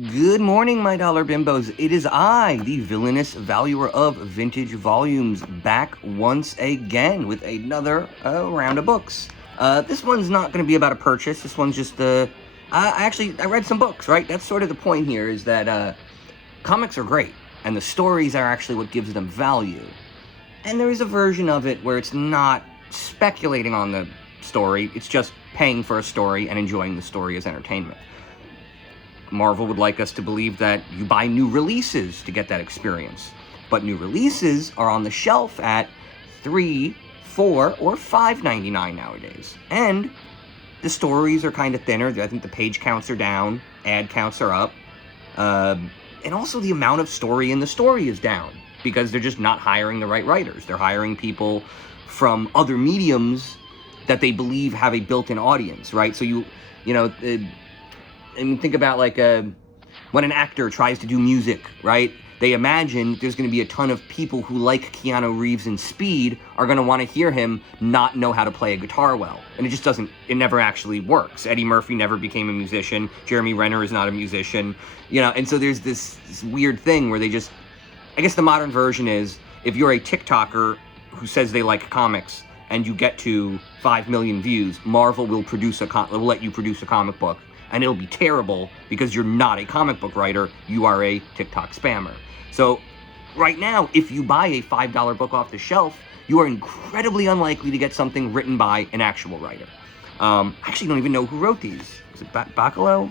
Good morning, my dollar bimbos. It is I, the villainous valuer of vintage volumes, back once again with another round of books. This one's not going to be about a purchase. This one's just, I read some books, right? That's sort of the point here, is that comics are great, and the stories are actually what gives them value. And there is a version of it where it's not speculating on the story, it's just paying for a story and enjoying the story as entertainment. Marvel would like us to believe that you buy new releases to get that experience. But new releases are on the shelf at $3, $4, or $5.99 nowadays. And the stories are kind of thinner. I think the page counts are down, ad counts are up. And also the amount of story in the story is down because they're just not hiring the right writers. They're hiring people from other mediums that they believe have a built-in audience, right? So I mean, think about like when an actor tries to do music, right? They imagine there's going to be a ton of people who like Keanu Reeves in Speed are going to want to hear him not know how to play a guitar well. And it never actually works. Eddie Murphy never became a musician. Jeremy Renner is not a musician. And so there's this weird thing where I guess the modern version is, if you're a TikToker who says they like comics and you get to 5 million views, Marvel will let you produce a comic book. And it'll be terrible because you're not a comic book writer, you are a TikTok spammer. So right now, if you buy a $5 book off the shelf, you are incredibly unlikely to get something written by an actual writer. I actually don't even know who wrote these. Is it Bacalo?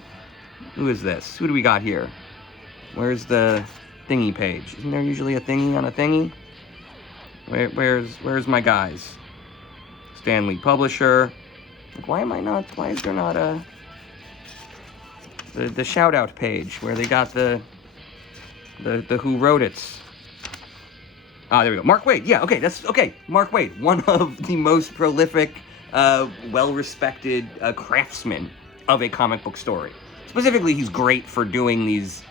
Who is this? Who do we got here? Where's the thingy page? Isn't there usually a thingy on a thingy? Where's my guys? Stanley Publisher. Why is there not a... The shout-out page where they got the who wrote it. Ah, there we go. Mark Waid. Yeah, okay. Mark Waid, one of the most prolific, well-respected craftsmen of a comic book story. Specifically, he's great for doing these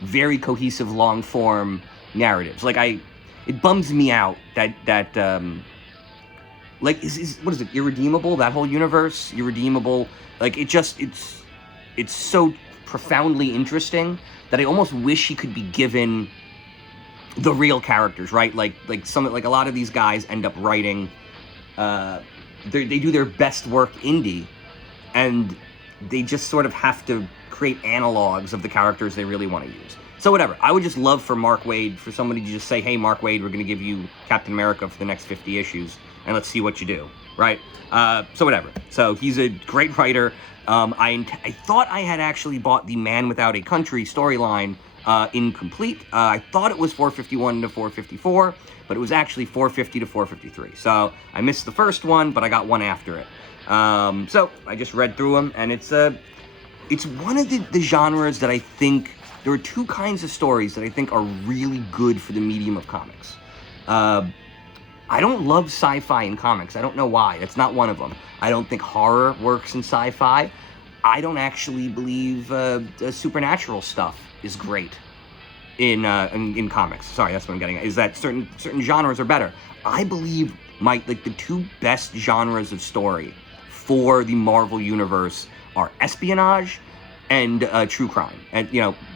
very cohesive, long-form narratives. It bums me out that what is it? Irredeemable? That whole universe, Irredeemable. It's so profoundly interesting that I almost wish he could be given the real characters, right? Like a lot of these guys end up writing, they do their best work indie, and they just sort of have to create analogs of the characters they really want to use. So whatever, I would just love for somebody to just say, hey, Mark Waid, we're going to give you Captain America for the next 50 issues, and let's see what you do, right? So whatever. So he's a great writer. I thought I had actually bought the Man Without a Country storyline incomplete. I thought it was 451 to 454, but it was actually 450 to 453. So I missed the first one, but I got one after it. So I just read through them, and it's one of the genres that I think, there are two kinds of stories that I think are really good for the medium of comics. I don't love sci-fi in comics. I don't know why. That's not one of them. I don't think horror works in sci-fi. I don't actually believe the supernatural stuff is great in comics. Sorry, that's what I'm getting at. Is that certain genres are better. I believe the two best genres of story for the Marvel universe are espionage and true crime and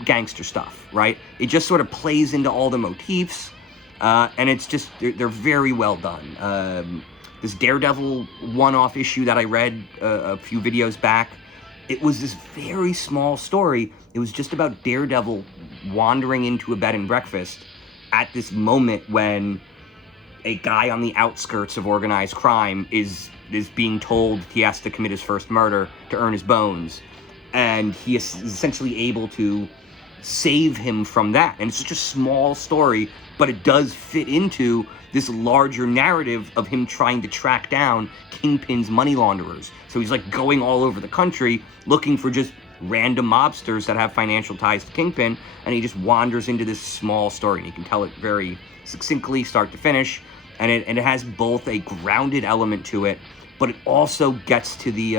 gangster stuff. Right? It just sort of plays into all the motifs. And it's just, they're very well done. This Daredevil one-off issue that I read a few videos back, it was this very small story. It was just about Daredevil wandering into a bed and breakfast at this moment when a guy on the outskirts of organized crime is being told he has to commit his first murder to earn his bones. And he is essentially able to save him from that. And it's such a small story, but it does fit into this larger narrative of him trying to track down Kingpin's money launderers. So he's going all over the country looking for just random mobsters that have financial ties to Kingpin, and he just wanders into this small story, and you can tell it very succinctly, start to finish, and it has both a grounded element to it, but it also gets to the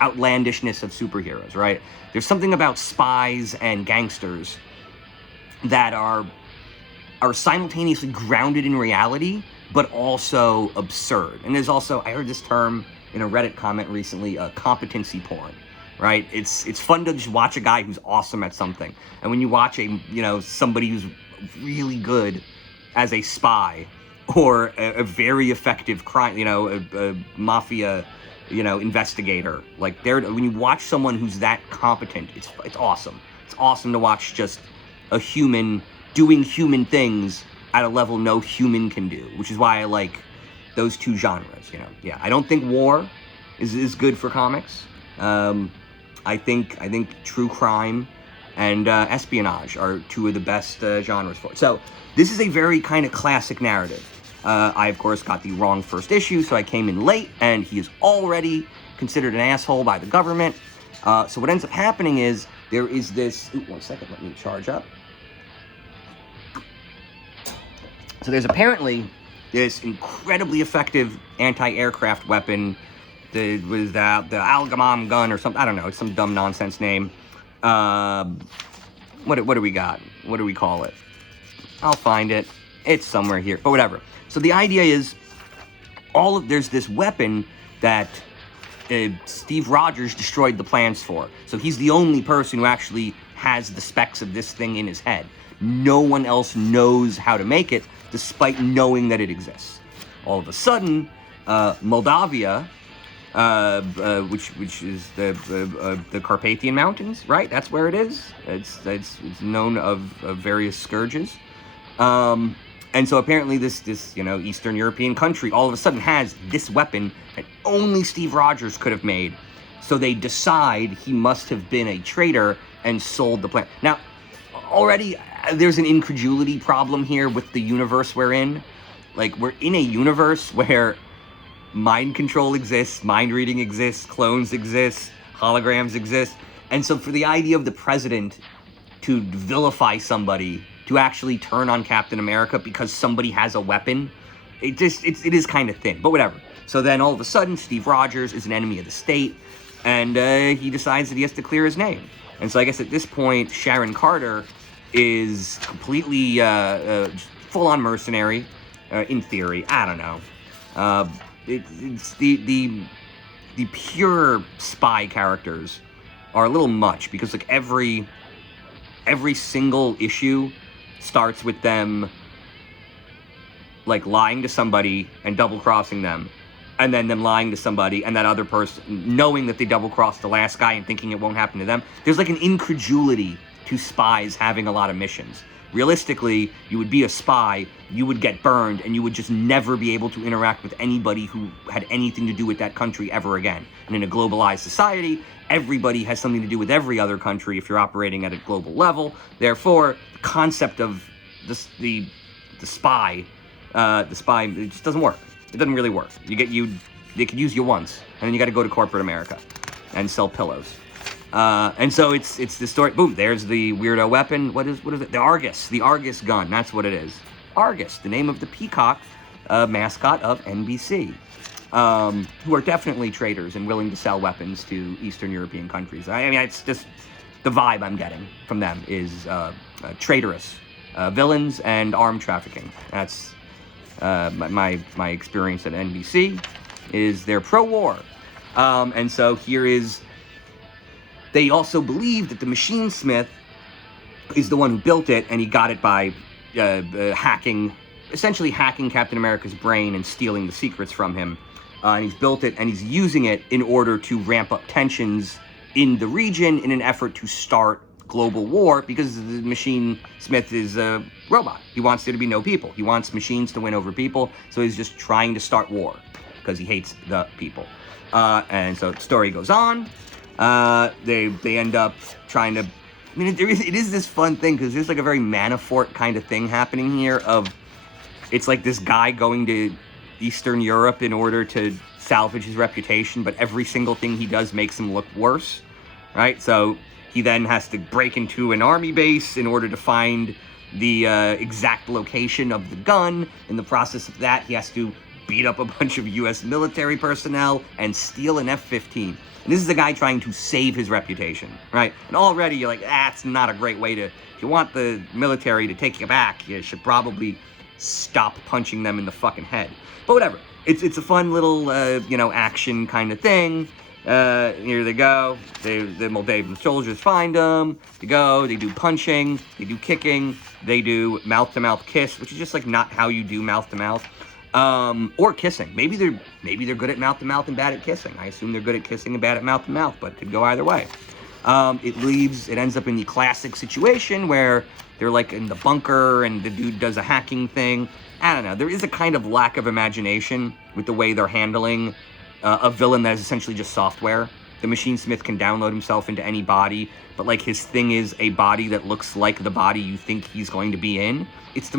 outlandishness of superheroes, right? There's something about spies and gangsters that are simultaneously grounded in reality, but also absurd. And there's also, I heard this term in a Reddit comment recently, competency porn. right? It's fun to just watch a guy who's awesome at something. And when you watch somebody who's really good as a spy or a very effective crime, a mafia, investigator, like when you watch someone who's that competent, it's awesome. It's awesome to watch just a human doing human things at a level no human can do, which is why I like those two genres, Yeah, I don't think war is good for comics. I think true crime and espionage are two of the best genres for it. So this is a very kind of classic narrative. I, of course, got the wrong first issue, so I came in late, and he is already considered an asshole by the government. So what ends up happening is there is this... Ooh, 1 second, let me charge up. So there's apparently this incredibly effective anti-aircraft weapon. The Algamam gun or something. I don't know. It's some dumb nonsense name. What do we got? What do we call it? I'll find it. It's somewhere here. But whatever. So the idea is there's this weapon that Steve Rogers destroyed the plans for. So he's the only person who actually has the specs of this thing in his head. No one else knows how to make it, despite knowing that it exists. All of a sudden, Moldavia, which is the Carpathian Mountains, right? That's where it is. It's known of various scourges. And so apparently this Eastern European country all of a sudden has this weapon that only Steve Rogers could have made. So they decide he must have been a traitor and sold the plan. Now, already there's an incredulity problem here with the universe we're in. Like, we're in a universe where mind control exists, mind reading exists, clones exist, holograms exist. And so for the idea of the president to vilify somebody, to actually turn on Captain America because somebody has a weapon, it is kind of thin, but whatever. So then all of a sudden, Steve Rogers is an enemy of the state, and he decides that he has to clear his name. And so I guess at this point, Sharon Carter is completely full-on mercenary, in theory. I don't know. It's the pure spy characters are a little much, because like every single issue starts with them like lying to somebody and double-crossing them, and then them lying to somebody and that other person knowing that they double-crossed the last guy and thinking it won't happen to them. There's like an incredulity to spies having a lot of missions. Realistically, you would be a spy, you would get burned, and you would just never be able to interact with anybody who had anything to do with that country ever again. And in a globalized society, everybody has something to do with every other country if you're operating at a global level. Therefore, the concept of the spy, it just doesn't work. It doesn't really work. They could use you once, and then you got to go to corporate America and sell pillows. And so it's the story. Boom, there's the weirdo weapon. What is it? The Argus gun. That's what it is. Argus, the name of the peacock mascot of NBC, who are definitely traitors and willing to sell weapons to Eastern European countries. I mean, it's just the vibe I'm getting from them is traitorous villains and armed trafficking. That's my experience at NBC. Is they're pro-war, and so here is. They also believe that the machine smith is the one who built it, and he got it by essentially hacking Captain America's brain and stealing the secrets from him. And he's built it, and he's using it in order to ramp up tensions in the region in an effort to start global war, because the machine smith is a robot. He wants there to be no people. He wants machines to win over people, so he's just trying to start war because he hates the people. And so the story goes on. They end up trying to, I mean, it is this fun thing, because there's like a very Manafort kind of thing happening here of, it's like this guy going to Eastern Europe in order to salvage his reputation, but every single thing he does makes him look worse, right? So he then has to break into an army base in order to find the exact location of the gun. In the process of that, he has to beat up a bunch of U.S. military personnel and steal an F-15. And this is a guy trying to save his reputation, right? And already you're like, that's not a great way to, if you want the military to take you back, you should probably stop punching them in the fucking head. But whatever. It's a fun little, action kind of thing. Here they go. The Moldavan soldiers find them. They go. They do punching. They do kicking. They do mouth-to-mouth kiss, which is just like not how you do mouth-to-mouth. Or kissing. Maybe they're good at mouth-to-mouth and bad at kissing. I assume they're good at kissing and bad at mouth-to-mouth, but it could go either way. It ends up in the classic situation where they're like in the bunker and the dude does a hacking thing. I don't know. There is a kind of lack of imagination with the way they're handling a villain that is essentially just software. The Machine Smith can download himself into any body, but like his thing is a body that looks like the body you think he's going to be in. It's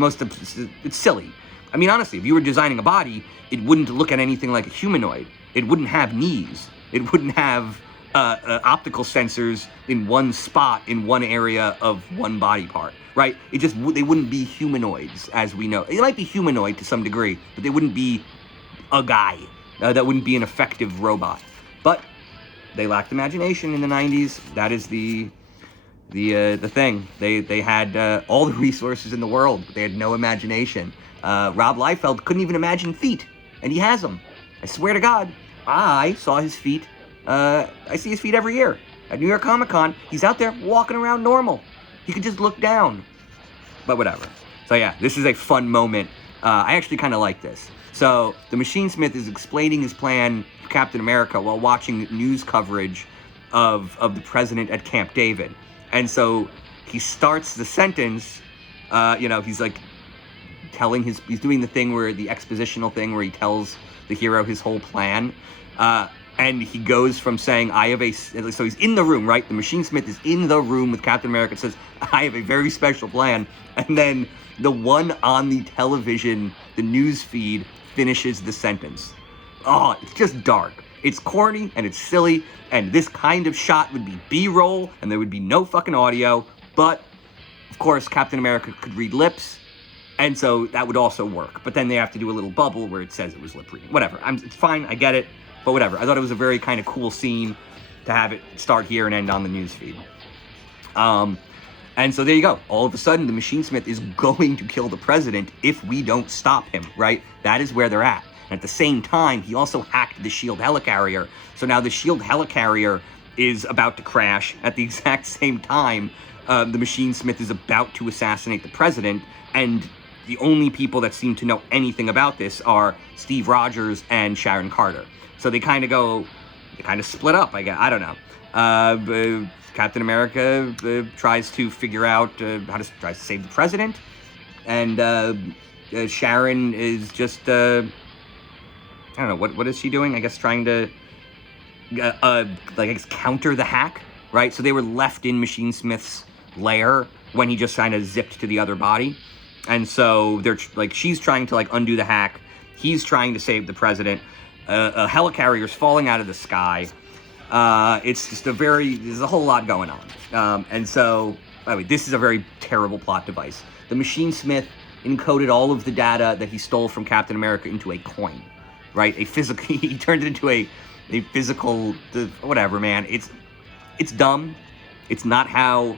silly. I mean, honestly, if you were designing a body, it wouldn't look at anything like a humanoid. It wouldn't have knees. It wouldn't have optical sensors in one spot, in one area of one body part, right? They wouldn't be humanoids as we know. It might be humanoid to some degree, but they wouldn't be a guy. That wouldn't be an effective robot. But they lacked imagination in the 90s. That is the thing. They had all the resources in the world, but they had no imagination. Rob Liefeld couldn't even imagine feet, and he has them. I swear to God, I saw his feet. I see his feet every year at New York Comic Con. He's out there walking around normal. He could just look down. But whatever. So yeah, this is a fun moment. I actually kind of like this. So the Machine Smith is explaining his plan to Captain America while watching news coverage of the president at Camp David. And so he starts the sentence, he's like he's doing the thing where the expositional thing where he tells the hero his whole plan. And he goes from saying, so he's in the room, right? The Machine Smith is in the room with Captain America and says, I have a very special plan. And then the one on the television, the news feed, finishes the sentence. Oh, it's just dark. It's corny and it's silly. And this kind of shot would be B-roll and there would be no fucking audio. But, of course, Captain America could read lips. And so that would also work. But then they have to do a little bubble where it says it was lip reading. Whatever. It's fine. I get it. But whatever. I thought it was a very kind of cool scene to have it start here and end on the newsfeed. And so there you go. All of a sudden, the Machine Smith is going to kill the president if we don't stop him, right? That is where they're at. And at the same time, he also hacked the SHIELD helicarrier. So now the SHIELD helicarrier is about to crash. At the exact same time, the Machine Smith is about to assassinate the president. And the only people that seem to know anything about this are Steve Rogers and Sharon Carter. So they kind of split up, I guess. I don't know. Captain America tries to figure out tries to save the president. And Sharon is just, I don't know, what is she doing? I guess trying to, counter the hack, right? So they were left in Machine Smith's lair when he just kind of zipped to the other body. And so they're she's trying to undo the hack. He's trying to save the president. A helicarrier's falling out of the sky. It's just there's a whole lot going on. And so, this is a very terrible plot device. The Machine Smith encoded all of the data that he stole from Captain America into a coin, right? He turned it into a physical, whatever, man. It's dumb. It's not how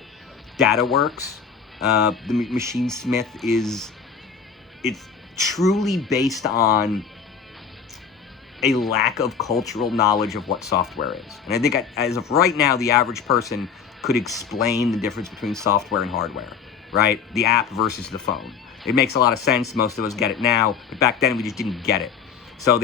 data works. The Machine Smith it's truly based on a lack of cultural knowledge of what software is. And I think as of right now, the average person could explain the difference between software and hardware, right? The app versus the phone. It makes a lot of sense. Most of us get it now, but back then we just didn't get it. So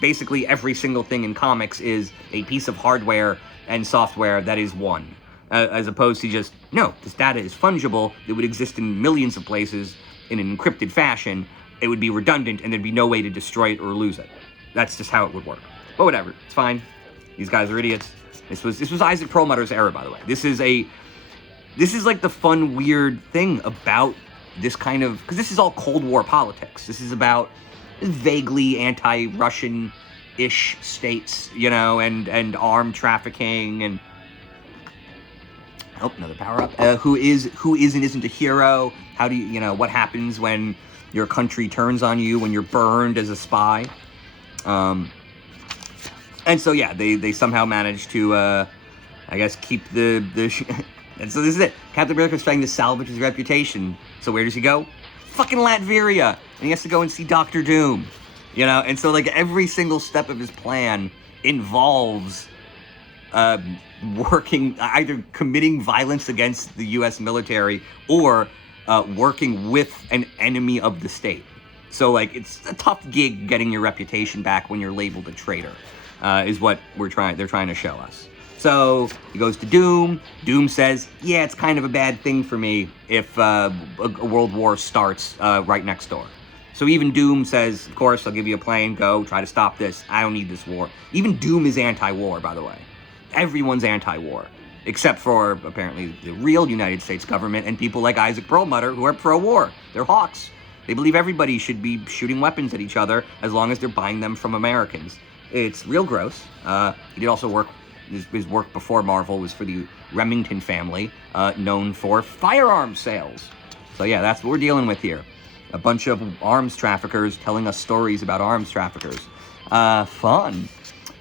basically every single thing in comics is a piece of hardware and software that is one. As opposed to just, no, this data is fungible. It would exist in millions of places in an encrypted fashion. It would be redundant and there'd be no way to destroy it or lose it. That's just how it would work. But whatever, it's fine. These guys are idiots. This was Isaac Perlmutter's era, by the way. This is like the fun, weird thing about this kind of, because this is all Cold War politics. This is about vaguely anti-Russian-ish states, and armed trafficking and another power up. Who is and isn't a hero? How do you, what happens when your country turns on you, when you're burned as a spy? And so, yeah, they somehow managed to, I guess, keep the and so this is it. Captain America's trying to salvage his reputation. So where does he go? Fucking Latveria. And he has to go and see Doctor Doom. And so, every single step of his plan involves either committing violence against the U.S. military or working with an enemy of the state. So, like, it's a tough gig getting your reputation back when you're labeled a traitor, is what they're trying to show us. So he goes to Doom. Doom says, yeah, it's kind of a bad thing for me if a world war starts right next door. So even Doom says, of course, I'll give you a plane, go, try to stop this. I don't need this war. Even Doom is anti-war, by the way. Everyone's anti-war, except for, apparently, the real United States government and people like Isaac Perlmutter, who are pro-war. They're hawks. They believe everybody should be shooting weapons at each other as long as they're buying them from Americans. It's real gross. He did also work, his work before Marvel was for the Remington family, known for firearms sales. So yeah, that's what we're dealing with here. A bunch of arms traffickers telling us stories about arms traffickers. Fun.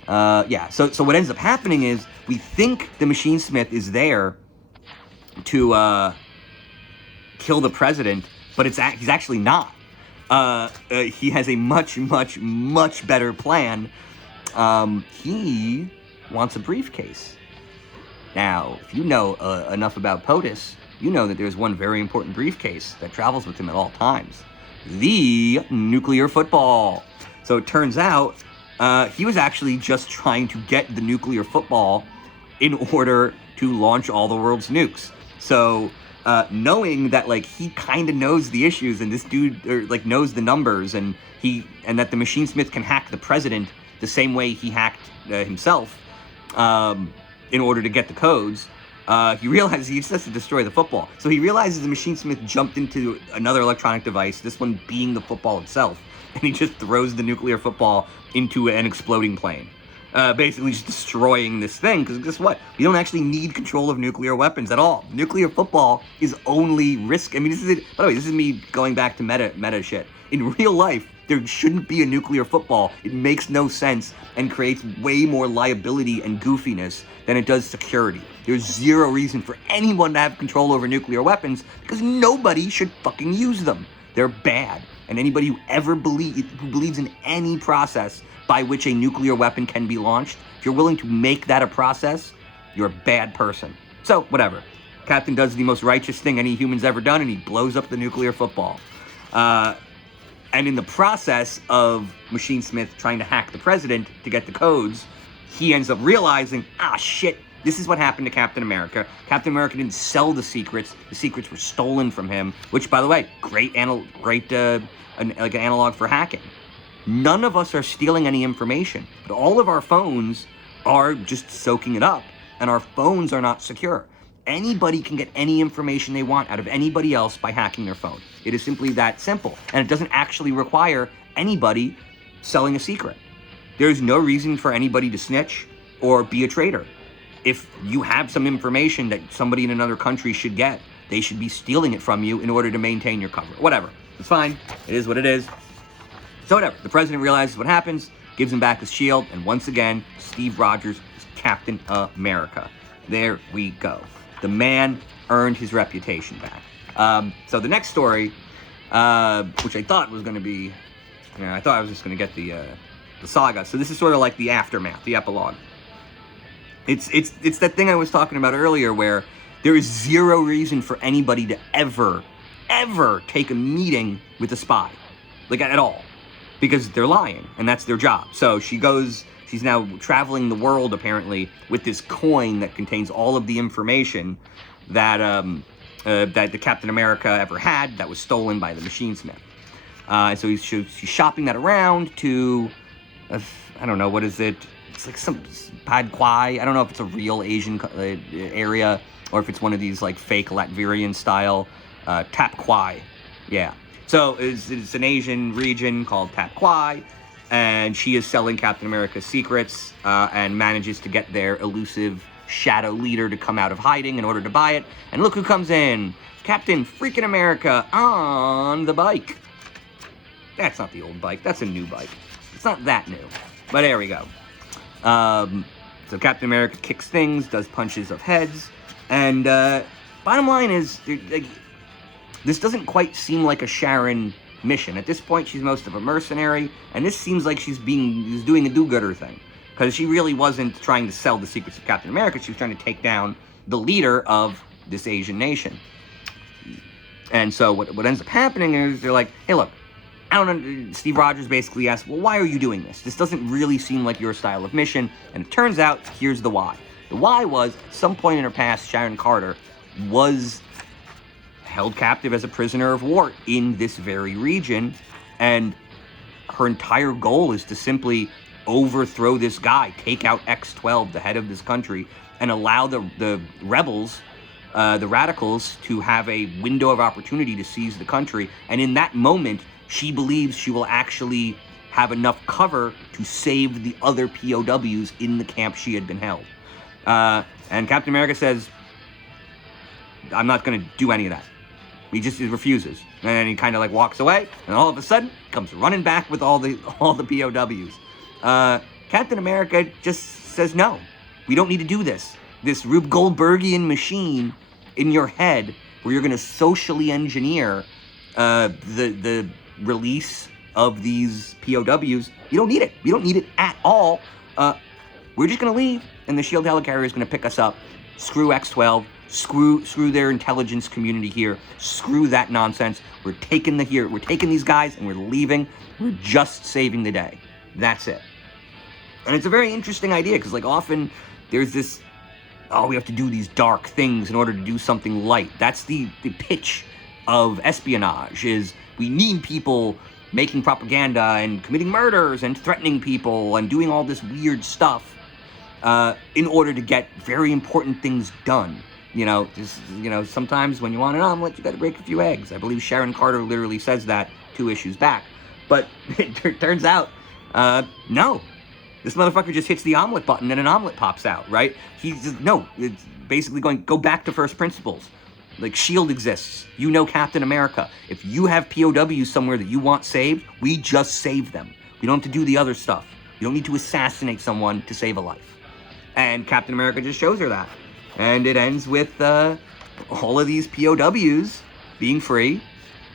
Yeah, so what ends up happening is we think the Machine Smith is there to kill the president, but he's actually not. He has a much better plan. He wants a briefcase. Now, if you know enough about POTUS, you know that there's one very important briefcase that travels with him at all times. The nuclear football. So it turns out he was actually just trying to get the nuclear football in order to launch all the world's nukes. So knowing that, like, he kind of knows the issues and this dude knows the numbers and that the Machine Smith can hack the president the same way he hacked himself in order to get the codes, he realizes he just has to destroy the football. So he realizes the Machine Smith jumped into another electronic device, this one being the football itself, and he just throws the nuclear football into an exploding plane. Basically just destroying this thing, because guess what? We don't actually need control of nuclear weapons at all. Nuclear football is only risk. I mean, by the way, this is me going back to meta shit. In real life, there shouldn't be a nuclear football. It makes no sense and creates way more liability and goofiness than it does security. There's zero reason for anyone to have control over nuclear weapons because nobody should fucking use them. They're bad. And anybody who believes in any process by which a nuclear weapon can be launched, if you're willing to make that a process, you're a bad person. So, whatever. Captain does the most righteous thing any human's ever done, and he blows up the nuclear football. And in the process of Machine Smith trying to hack the president to get the codes, he ends up realizing, shit, this is what happened to Captain America. Captain America didn't sell the secrets. The secrets were stolen from him, which, by the way, great an analog for hacking. None of us are stealing any information, but all of our phones are just soaking it up, and our phones are not secure. Anybody can get any information they want out of anybody else by hacking their phone. It is simply that simple, and it doesn't actually require anybody selling a secret. There's no reason for anybody to snitch or be a traitor. If you have some information that somebody in another country should get, they should be stealing it from you in order to maintain your cover. Whatever. It's fine. It is what it is. So whatever. The president realizes what happens, gives him back his shield, and once again, Steve Rogers is Captain America. There we go. The man earned his reputation back. So the next story, which I thought was going to be, I thought I was just going to get the saga. So this is sort of like the aftermath, the epilogue. It's that thing I was talking about earlier where there is zero reason for anybody to ever take a meeting with a spy, like at all, because they're lying and that's their job. So she's now traveling the world apparently with this coin that contains all of the information that that the Captain America ever had that was stolen by the Machine Smith. So she's shopping that around to, I don't know, what is it? It's like some Pad Quai. I don't know if it's a real Asian area or if it's one of these like fake Latvian style Tap Quai. Yeah. So it's an Asian region called Tap Quai, and she is selling Captain America's secrets and manages to get their elusive shadow leader to come out of hiding in order to buy it. And look who comes in. Captain freaking America on the bike. That's not the old bike. That's a new bike. It's not that new. But there we go. So Captain America kicks things, does punches of heads, and bottom line is, this doesn't quite seem like a Sharon mission. At this point, she's most of a mercenary, and this seems like she's doing a do-gooder thing. because she really wasn't trying to sell the secrets of Captain America. She was trying to take down the leader of this Asian nation. And so what ends up happening is they're like, hey, look, I don't know. Steve Rogers basically asked, well, why are you doing this? This doesn't really seem like your style of mission. And it turns out, here's the why. The why was, at some point in her past, Sharon Carter was held captive as a prisoner of war in this very region. And her entire goal is to simply overthrow this guy, take out X-12, the head of this country, and allow the rebels, the radicals, to have a window of opportunity to seize the country. And in that moment, she believes she will actually have enough cover to save the other POWs in the camp she had been held. And Captain America says, I'm not going to do any of that. He just refuses. And he kind of like walks away, and all of a sudden, comes running back with all the POWs. Captain America just says, no, we don't need to do this. This Rube Goldbergian machine in your head, where you're going to socially engineer the release of these POWs, you don't need it. We don't need it at all. We're just going to leave, and the SHIELD helicarrier is going to pick us up. Screw X-12. Screw their intelligence community here. Screw that nonsense. We're taking these guys, and we're leaving. We're just saving the day. That's it. And it's a very interesting idea, because like often there's this, oh, we have to do these dark things in order to do something light. That's the pitch of espionage, is we need people making propaganda and committing murders and threatening people and doing all this weird stuff in order to get very important things done. Sometimes when you want an omelet, you got to break a few eggs. I believe Sharon Carter literally says that 2 issues back. But it turns out, no. This motherfucker just hits the omelet button and an omelet pops out, right? It's basically going, go back to first principles. Like, S.H.I.E.L.D. exists. You know Captain America. If you have POWs somewhere that you want saved, we just save them. We don't have to do the other stuff. You don't need to assassinate someone to save a life. And Captain America just shows her that. And it ends with all of these POWs being free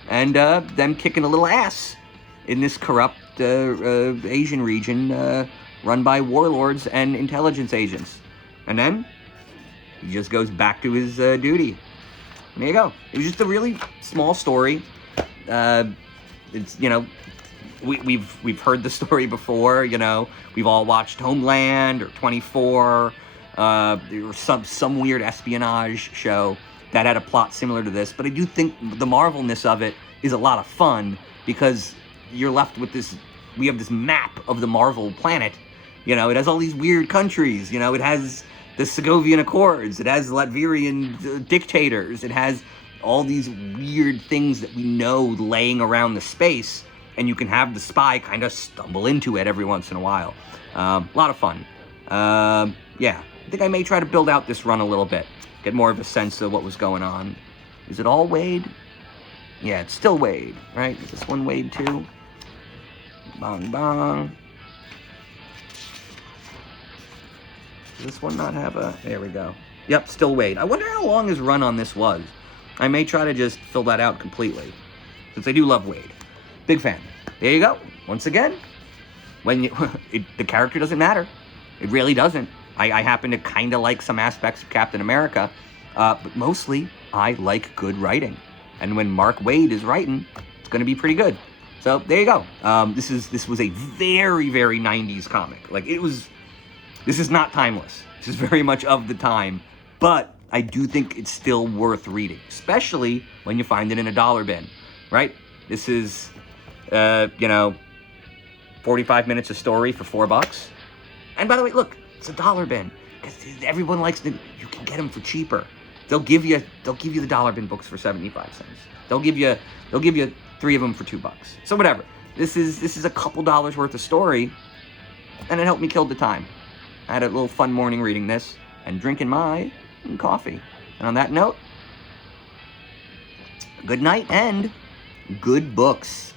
and them kicking a little ass in this corrupt Asian region run by warlords and intelligence agents. And then he just goes back to his duty. And there you go. It was just a really small story. It's, we've heard the story before, We've all watched Homeland or 24. There was some weird espionage show that had a plot similar to this. But I do think the Marvelness of it is a lot of fun, because you're left with this, we have this map of the Marvel planet. It has all these weird countries. It has the Segovian Accords. It has Latvian dictators. It has all these weird things that we know laying around the space. And you can have the spy kind of stumble into it every once in a while. A lot of fun. Yeah, I think I may try to build out this run a little bit. Get more of a sense of what was going on. Is it all Waid? Yeah, it's still Waid, right? Is this one Waid too? Bong bong. Does this one not have a... There we go. Yep, still Waid. I wonder how long his run on this was. I may try to just fill that out completely, since I do love Waid. Big fan. There you go. Once again, when the character doesn't matter. It really doesn't. I happen to kind of like some aspects of Captain America, but mostly I like good writing. And when Mark Waid is writing, it's going to be pretty good. So there you go. This was a very, very 90s comic. Like, this is not timeless. This is very much of the time, but I do think it's still worth reading, especially when you find it in a dollar bin, right? This is, 45 minutes of story for $4. And by the way, look, it's a dollar bin, because everyone likes you can get them for cheaper. They'll give you the dollar bin books for 75 cents. They'll give you 3 of them for $2. So whatever. This is a couple dollars worth of story, and it helped me kill the time. I had a little fun morning reading this and drinking my coffee. And on that note, good night and good books.